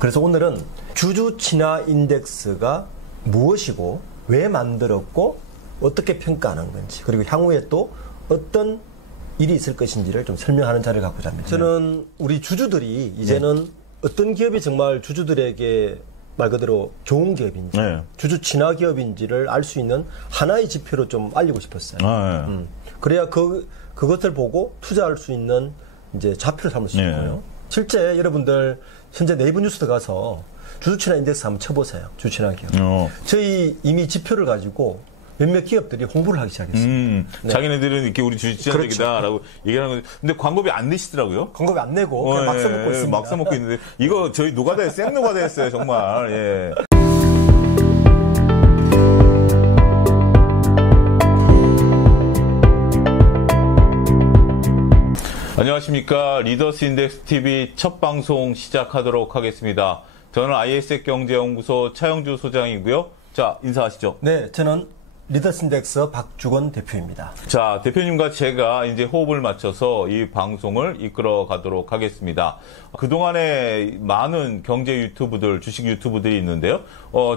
그래서 오늘은 주주 친화 인덱스가 무엇이고 왜 만들었고 어떻게 평가하는 건지 그리고 향후에 또 어떤 일이 있을 것인지를 좀 설명하는 자리를 갖고자 합니다. 저는 우리 주주들이 이제는 어떤 기업이 정말 주주들에게 말 그대로 좋은 기업인지 주주 친화 기업인지를 알 수 있는 하나의 지표로 좀 알리고 싶었어요. 그래야 그것을 보고 투자할 수 있는 이제 좌표를 삼을 수 있고요. 실제 여러분들 현재 네이버 뉴스 들어가서 주주 친화 인덱스 한번 쳐보세요. 주주 친화 기업. 저희 이미 지표를 가지고 몇몇 기업들이 홍보를 하기 시작했습니다. 네. 자기네들은 이렇게 우리 주주 친화적이다라고 그렇죠. 얘기하는 건데, 근데 광고비 안 내시더라고요. 광고비 안 내고 그냥 막 써먹고 있습니다. 막 써먹고 있는데 이거 저희 노가다에 생 노가다였어요 정말. 예. 안녕하십니까. 리더스 인덱스 TV 첫 방송 시작하도록 하겠습니다. 저는 ISX 경제연구소 차영주 소장이고요. 자, 인사하시죠. 네, 저는 리더스 인덱스 박주건 대표입니다. 자, 대표님과 제가 이제 호흡을 맞춰서 이 방송을 이끌어 가도록 하겠습니다. 그동안에 많은 경제 유튜브들, 주식 유튜브들이 있는데요.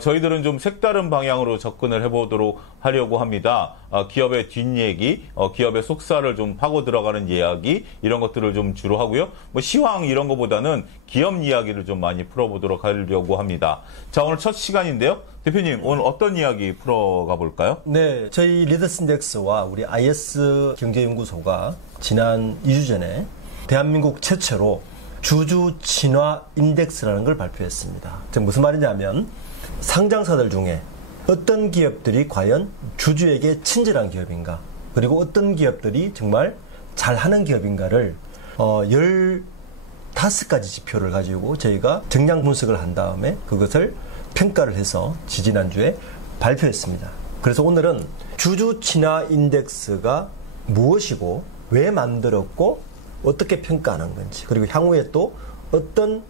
저희들은 좀 색다른 방향으로 접근을 해보도록 하려고 합니다. 기업의 뒷얘기, 기업의 속사를 좀 파고 들어가는 이야기, 이런 것들을 좀 주로 하고요. 뭐 시황 이런 것보다는 기업 이야기를 좀 많이 풀어보도록 하려고 합니다. 자, 오늘 첫 시간인데요. 대표님, 오늘 어떤 이야기 풀어가 볼까요? 네, 저희 리더스 인덱스와 우리 IS 경제연구소가 지난 2주 전에 대한민국 최초로 주주 친화 인덱스라는 걸 발표했습니다. 무슨 말이냐면 상장사들 중에 어떤 기업들이 과연 주주에게 친절한 기업인가, 그리고 어떤 기업들이 정말 잘하는 기업인가를 15가지 지표를 가지고 저희가 정량 분석을 한 다음에 그것을 평가를 해서 지지난주에 발표했습니다. 그래서 오늘은 주주 친화 인덱스가 무엇이고 왜 만들었고 어떻게 평가하는 건지 그리고 향후에 또 어떤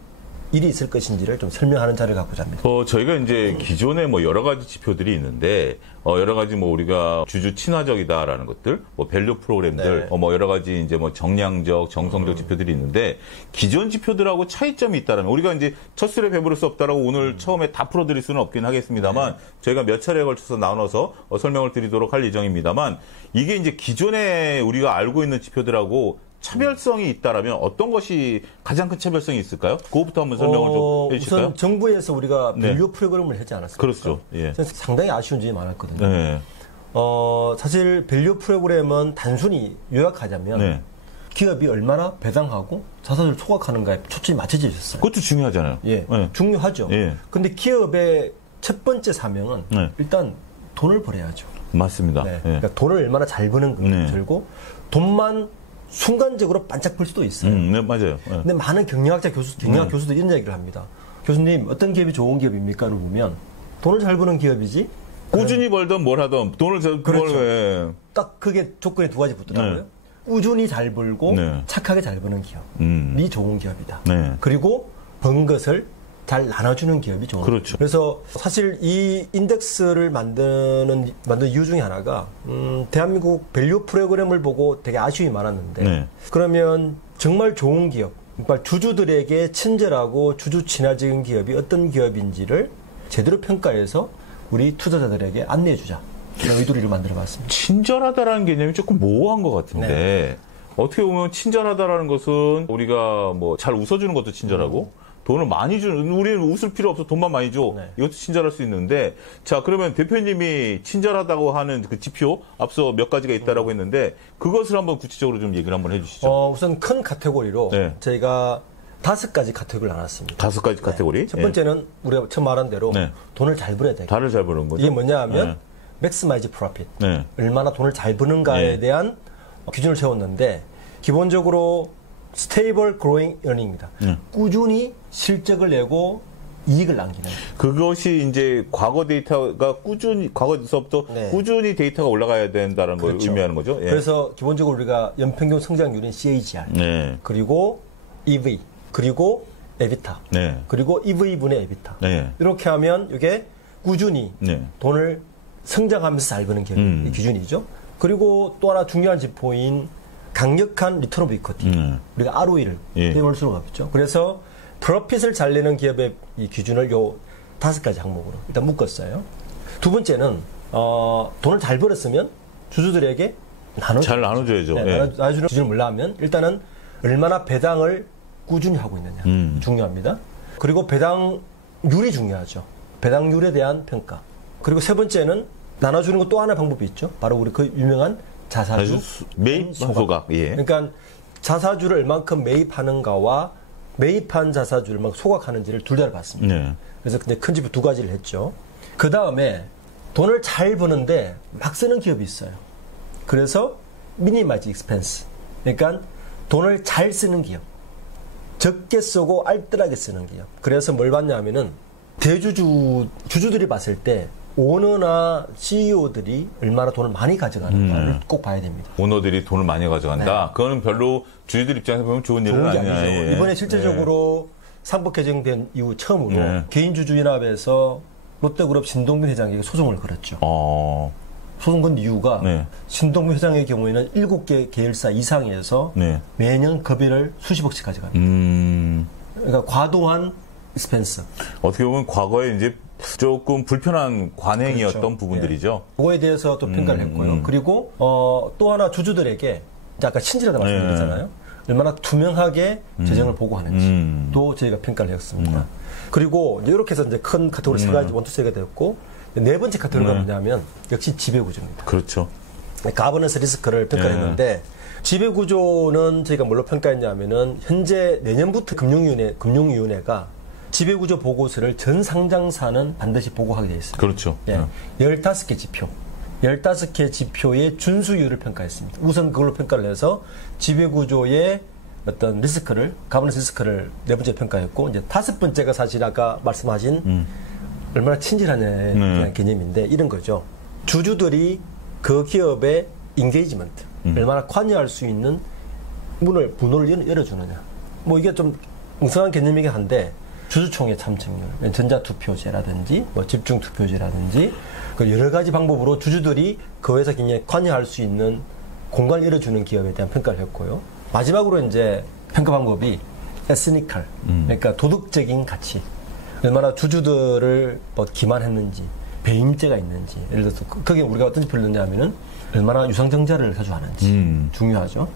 일이 있을 것인지를 좀 설명하는 자리를 갖고자 합니다. 저희가 이제 기존에 뭐 여러 가지 지표들이 있는데, 여러 가지 뭐 우리가 주주 친화적이다라는 것들, 뭐 밸류 프로그램들, 뭐 여러 가지 이제 뭐 정량적, 정성적 지표들이 있는데, 기존 지표들하고 차이점이 있다라면, 우리가 이제 첫 술에 배부를 수 없다라고 오늘 처음에 다 풀어드릴 수는 없긴 하겠습니다만, 저희가 몇 차례에 걸쳐서 나눠서 설명을 드리도록 할 예정입니다만, 이게 이제 기존에 우리가 알고 있는 지표들하고 차별성이 있다라면 어떤 것이 가장 큰 차별성이 있을까요? 그것부터 한번 설명을 좀 해주실까요? 우선 정부에서 우리가 밸류 프로그램을 하지 않았습니까? 그렇죠. 예. 상당히 아쉬운 점이 많았거든요. 네. 사실 밸류 프로그램은 단순히 요약하자면 기업이 얼마나 배당하고 자산을 소각하는가에 초점이 맞춰져 있었어요. 그것도 중요하잖아요. 예, 중요하죠. 그런데 기업의 첫 번째 사명은 일단 돈을 벌어야죠. 맞습니다. 그러니까 돈을 얼마나 잘 버는 문제고 돈만 순간적으로 반짝 벌 수도 있어요. 네, 맞아요. 근데 많은 경영학 교수들이 이런 얘기를 합니다. 교수님, 어떤 기업이 좋은 기업입니까?를 보면 돈을 잘 버는 기업이지. 꾸준히 벌든 뭘 하든 돈을 잘 벌면 딱 그게 조건이 두 가지 붙더라고요. 꾸준히 잘 벌고 착하게 잘 버는 기업이 좋은 기업이다. 그리고 번 것을 잘 나눠주는 기업이 좋은 거예요. 그렇죠. 그래서 사실 이 인덱스를 만든 이유 중에 하나가 대한민국 밸류 프로그램을 보고 되게 아쉬움이 많았는데 그러면 정말 좋은 기업, 그러니까 주주들에게 친절하고 주주 친화적인 기업이 어떤 기업인지를 제대로 평가해서 우리 투자자들에게 안내해주자. 이런 의도를 만들어봤습니다. 친절하다라는 개념이 조금 모호한 것 같은데 어떻게 보면 친절하다라는 것은 우리가 뭐 잘 웃어주는 것도 친절하고 돈을 많이 주는, 우리는 웃을 필요 없어, 돈만 많이 줘. 이것도 친절할 수 있는데, 자, 그러면 대표님이 친절하다고 하는 그 지표, 앞서 몇 가지가 있다라고 했는데, 그것을 한번 구체적으로 좀 얘기를 한번 해주시죠. 우선 큰 카테고리로 저희가 5가지 카테고리를 나눴습니다. 5가지 카테고리? 첫 번째는 우리가 처음 말한 대로 돈을 잘 벌어야 되겠다. 돈을 잘 버는 거죠. 이게 뭐냐 하면, 맥스마이즈 프로핏. 얼마나 돈을 잘 버는가에 대한 기준을 세웠는데, 기본적으로 스테이블 그로잉 어닝입니다. 꾸준히 실적을 내고 이익을 남기는. 그것이 이제 과거 데이터가 과거에서부터 꾸준히 데이터가 올라가야 된다는 걸 의미하는 거죠. 그래서 기본적으로 우리가 연평균 성장률인 CAGR, 그리고 EV, 그리고 에비타, 그리고 EV분의 에비타. 이렇게 하면 이게 꾸준히 돈을 성장하면서 잘 버는 기준이죠. 그리고 또 하나 중요한 지표인 강력한 리턴 오브 이쿼티, 우리가 ROE를 배울 수가 없죠. 그래서 프로핏을 잘 내는 기업의 이 기준을 요 5가지 항목으로 일단 묶었어요. 두 번째는 돈을 잘 벌었으면 주주들에게 잘 나눠줘야죠. 네, 나눠주는 기준을 몰라하면 일단은 얼마나 배당을 꾸준히 하고 있느냐 중요합니다. 그리고 배당률이 중요하죠. 배당률에 대한 평가. 그리고 세 번째는 나눠주는 것 또 하나 방법이 있죠. 바로 우리 그 유명한 자사주 매입 소각. 예. 그러니까 자사주를 얼만큼 매입하는가와 매입한 자사주를 막 소각하는지를 둘 다를 봤습니다. 네. 그래서 근데 큰 지표 2가지를 했죠. 그 다음에 돈을 잘 버는데 막 쓰는 기업이 있어요. 그래서 미니마이즈 익스펜스. 그러니까 돈을 잘 쓰는 기업. 적게 쓰고 알뜰하게 쓰는 기업. 그래서 뭘 봤냐면은 주주들이 봤을 때 오너나 CEO들이 얼마나 돈을 많이 가져가는가를 꼭 봐야 됩니다. 오너들이 돈을 많이 가져간다? 네. 그거는 별로 주주들 입장에서 보면 좋은 일은 아니죠. 예. 이번에 실질적으로 상법 개정된 이후 처음으로 개인주주연합에서 롯데그룹 신동빈 회장에게 소송을 걸었죠. 소송 건 이유가 신동빈 회장의 경우에는 7개 계열사 이상에서 매년 급여를 수십억씩 가져갑니다. 그러니까 과도한 익스펜스. 어떻게 보면 과거에 이제 조금 불편한 관행이었던 그렇죠. 부분들이죠. 그거에 대해서 또 평가를 했고요. 그리고 또 하나 주주들에게 아까 친절하다 말씀드렸잖아요. 얼마나 투명하게 재정을 보고하는지 또 저희가 평가를 했습니다. 그리고 이렇게 해서 이제 큰 카테고리 3가지, 1, 2, 3가 되었고 네 번째 카테고리가 뭐냐면 역시 지배구조입니다. 그렇죠. 가버넌스 리스크를 평가했는데 지배구조는 저희가 뭘로 평가했냐면은 현재 내년부터 금융위원회가 지배구조 보고서를 전 상장사는 반드시 보고하게 되어 있습니다. 그렇죠. 15개 지표. 15개 지표의 준수율을 평가했습니다. 우선 그걸로 평가를 해서 지배구조의 어떤 리스크를, 가버넌스 리스크를 네 번째 평가했고, 이제 5번째가 사실 아까 말씀하신 얼마나 친절하냐에 대한 개념인데 이런 거죠. 주주들이 그 기업의 인게이지먼트, 얼마나 관여할 수 있는 문을 열어주느냐. 뭐 이게 좀 엉성한 개념이긴 한데, 주주총회 참석률, 전자투표제라든지, 뭐 집중투표제라든지, 그 여러 가지 방법으로 주주들이 그 회사 경영에 관여할 수 있는 공간을 열어주는 기업에 대한 평가를 했고요. 마지막으로 이제 평가 방법이 에스니컬, 그러니까 도덕적인 가치, 얼마나 주주들을 뭐 기만했는지, 배임죄가 있는지, 예를 들어서 거기에 우리가 어떤 지표를 넣냐면은 얼마나 유상증자를 자주 하는지 중요하죠.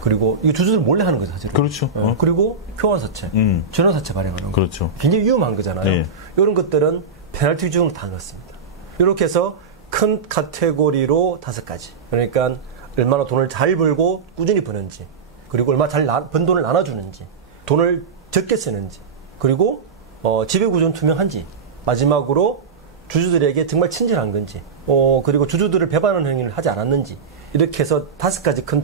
그리고 이거 주주들 몰래 하는 거죠, 사실. 그렇죠. 그리고 교환사채, 전환사채 발행하는 거. 그렇죠. 굉장히 위험한 거잖아요. 이런 것들은 페널티 규정을 다 넣었습니다. 이렇게 해서 큰 카테고리로 5가지. 그러니까 얼마나 돈을 잘 벌고 꾸준히 버는지, 그리고 얼마나 잘 번 돈을 나눠주는지, 돈을 적게 쓰는지, 그리고 지배구조는 투명한지, 마지막으로 주주들에게 정말 친절한 건지, 그리고 주주들을 배반하는 행위를 하지 않았는지, 이렇게 해서 5가지 큰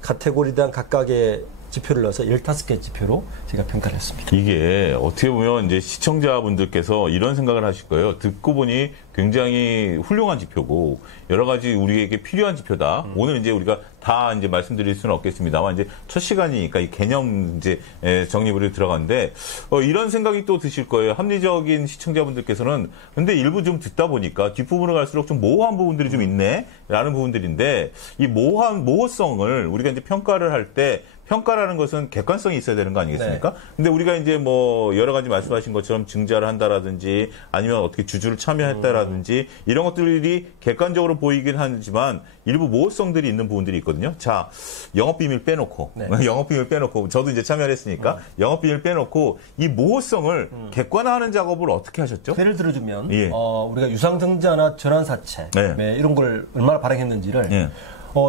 카테고리당 각각의 지표를 넣어서 15개 지표로 제가 평가를 했습니다. 이게 어떻게 보면 이제 시청자분들께서 이런 생각을 하실 거예요. 듣고 보니 굉장히 훌륭한 지표고 여러 가지 우리에게 필요한 지표다. 오늘 이제 우리가 다 이제 말씀드릴 수는 없겠습니다만 이제 첫 시간이니까 이 개념 이제 정립으로 들어가는데 이런 생각이 또 드실 거예요. 합리적인 시청자분들께서는 근데 일부 좀 듣다 보니까 뒷부분으로 갈수록 좀 모호한 부분들이 좀 있네라는 부분들인데 이 모호성을 우리가 이제 평가를 할 때 평가라는 것은 객관성이 있어야 되는 거 아니겠습니까? 네. 근데 우리가 이제 뭐 여러 가지 말씀하신 것처럼 증자를 한다라든지 아니면 어떻게 주주를 참여했다라든지 이런 것들이 객관적으로 보이긴 하지만 일부 모호성들이 있는 부분들이 있거든요. 자, 영업비밀 빼놓고, 영업비밀 빼놓고, 저도 이제 참여를 했으니까 영업비밀 빼놓고 이 모호성을 객관화하는 작업을 어떻게 하셨죠? 예를 들어주면, 우리가 유상증자나 전환사채, 이런 걸 얼마나 발행했는지를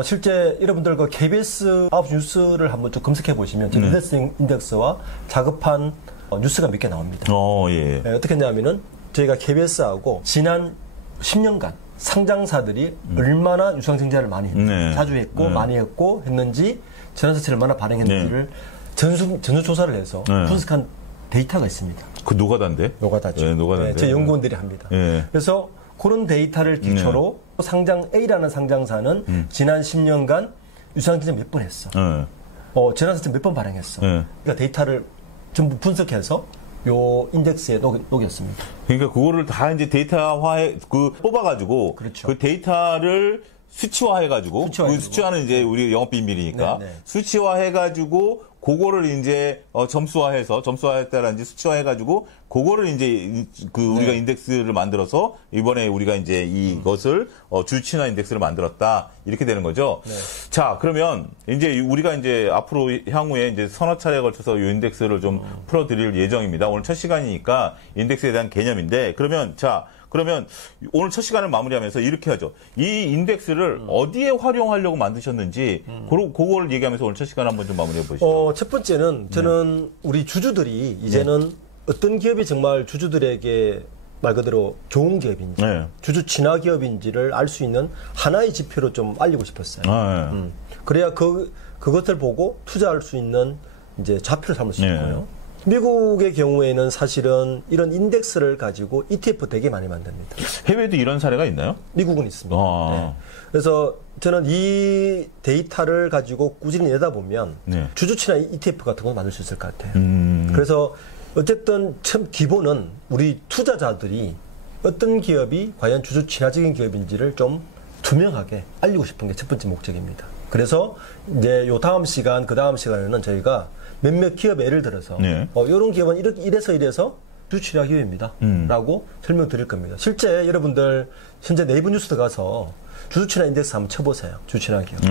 실제 여러분들 그 KBS 9시 뉴스를 한번 좀 검색해 보시면 인덱스와 자급한 뉴스가 몇 개 나옵니다. 어떻게 했냐면은 저희가 KBS하고 지난 10년간 상장사들이 얼마나 유상증자를 많이 했는지, 자주 했고 많이 했고 했는지, 전환사채를 얼마나 발행했는지를 전수조사를 해서 분석한 데이터가 있습니다. 그 노가다인데? 노가다죠. 노가다인데. 제 연구원들이 합니다. 그래서 그런 데이터를 기초로 상장 A라는 상장사는 지난 10년간 유상증자 몇 번 했어. 전환사채 몇 번 발행했어. 그러니까 데이터를 전부 분석해서 요 인덱스에 녹였습니다. 그러니까 그거를 다 이제 데이터화해 뽑아가지고 그렇죠. 그 데이터를 수치화해가지고 그 수치화는 이제 우리 영업비밀이니까 수치화해가지고 그거를 이제 점수화했다라든지 수치화해가지고 그거를 이제 우리가 인덱스를 만들어서 이번에 우리가 이제 이것을 주주친화 인덱스를 만들었다 이렇게 되는 거죠. 네. 자, 그러면 이제 우리가 이제 앞으로 향후에 이제 서너 차례에 걸쳐서 이 인덱스를 좀 풀어드릴 예정입니다. 오늘 첫 시간이니까 인덱스에 대한 개념인데 그러면 오늘 첫 시간을 마무리하면서 이렇게 하죠. 이 인덱스를 어디에 활용하려고 만드셨는지 그걸 얘기하면서 오늘 첫 시간 한번 좀 마무리해 보시죠. 첫 번째는 저는 우리 주주들이 이제는 어떤 기업이 정말 주주들에게 말 그대로 좋은 기업인지 주주 친화 기업인지를 알 수 있는 하나의 지표로 좀 알리고 싶었어요. 그래야 그것을 보고 투자할 수 있는 이제 좌표를 삼을 수 있고요. 미국의 경우에는 사실은 이런 인덱스를 가지고 ETF 되게 많이 만듭니다. 해외에도 이런 사례가 있나요? 미국은 있습니다. 네. 그래서 저는 이 데이터를 가지고 꾸준히 내다보면 주주친화 ETF 같은 거 만들 수 있을 것 같아요. 그래서 어쨌든 참 기본은 우리 투자자들이 어떤 기업이 과연 주주친화적인 기업인지를 좀 투명하게 알리고 싶은 게 첫 번째 목적입니다. 그래서 이제 요 다음 시간, 그 다음 시간에는 저희가 몇몇 기업 예를 들어서 이런 기업은 이래서 주주친화 기업입니다. 라고 설명드릴 겁니다. 실제 여러분들 현재 네이버 뉴스 가서 주주친화 인덱스 한번 쳐보세요. 주주친화 기업.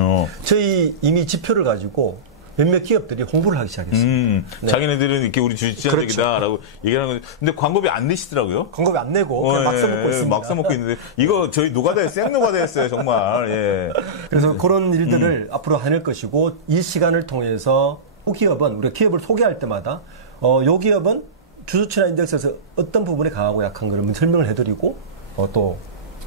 저희 이미 지표를 가지고 몇몇 기업들이 홍보를 하기 시작했습니다. 자기네들은 이렇게 우리 주주친화적이다라고 얘기하는 건데, 근데 광고비 안 내시더라고요. 광고비 안 내고 그냥 막 써먹고 있습니다. 막 써먹고 있는데 이거 저희 노가다에 생노가다였어요 정말. 그래서 그런 일들을 앞으로 해낼 것이고 이 시간을 통해서 이 기업은 우리가 기업을 소개할 때마다 이 기업은 주주친화 인덱스에서 어떤 부분에 강하고 약한 걸 설명을 해드리고 또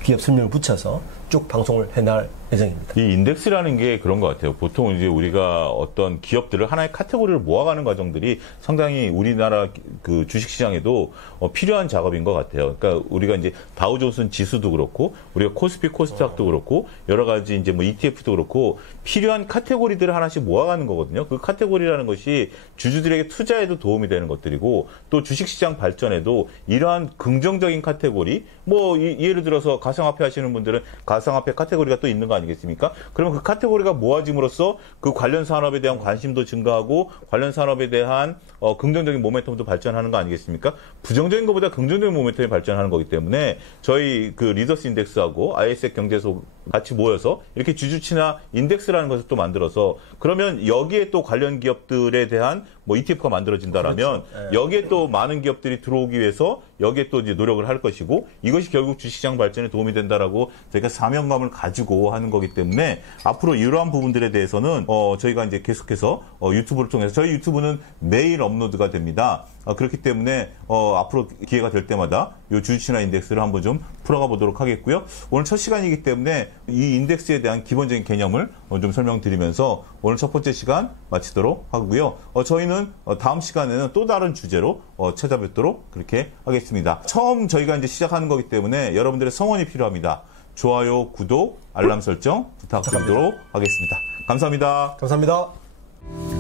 기업 설명을 붙여서 쭉 방송을 해낼 예정입니다. 이 인덱스라는 게 그런 것 같아요. 보통 이제 우리가 어떤 기업들을 하나의 카테고리를 모아가는 과정들이 상당히 우리나라 그 주식시장에도 필요한 작업인 것 같아요. 그러니까 우리가 이제 다우존스 지수도 그렇고, 우리가 코스피 코스닥도 그렇고, 여러 가지 이제 뭐 ETF도 그렇고, 필요한 카테고리들을 하나씩 모아가는 거거든요. 그 카테고리라는 것이 주주들에게 투자에도 도움이 되는 것들이고, 또 주식시장 발전에도 이러한 긍정적인 카테고리, 뭐 예를 들어서 가상화폐 하시는 분들은 가상화폐 카테고리가 또 있는 거 아니겠습니까? 그러면 그 카테고리가 모아짐으로써 그 관련 산업에 대한 관심도 증가하고 관련 산업에 대한 긍정적인 모멘텀도 발전하는 거 아니겠습니까? 부정적인 것보다 긍정적인 모멘텀이 발전하는 거기 때문에 저희 그 리더스 인덱스하고 ISX 경제소 같이 모여서 이렇게 주주친화 인덱스라는 것을 또 만들어서 그러면 여기에 또 관련 기업들에 대한 뭐 ETF가 만들어진다라면 여기에 또 많은 기업들이 들어오기 위해서 여기에 또 이제 노력을 할 것이고 이것이 결국 주식시장 발전에 도움이 된다라고 저희가 사명감을 가지고 하는 거기 때문에 앞으로 이러한 부분들에 대해서는 저희가 이제 계속해서 유튜브를 통해서 저희 유튜브는 매일 업로드가 됩니다. 그렇기 때문에 앞으로 기회가 될 때마다 이 주주친화 인덱스를 한번 좀 풀어가 보도록 하겠고요. 오늘 첫 시간이기 때문에 이 인덱스에 대한 기본적인 개념을 좀 설명드리면서 오늘 첫 번째 시간 마치도록 하고요. 저희는 다음 시간에는 또 다른 주제로 찾아뵙도록 그렇게 하겠습니다. 처음 저희가 이제 시작하는 거기 때문에 여러분들의 성원이 필요합니다. 좋아요, 구독, 알람 설정 부탁드리도록 하겠습니다. 감사합니다. 감사합니다.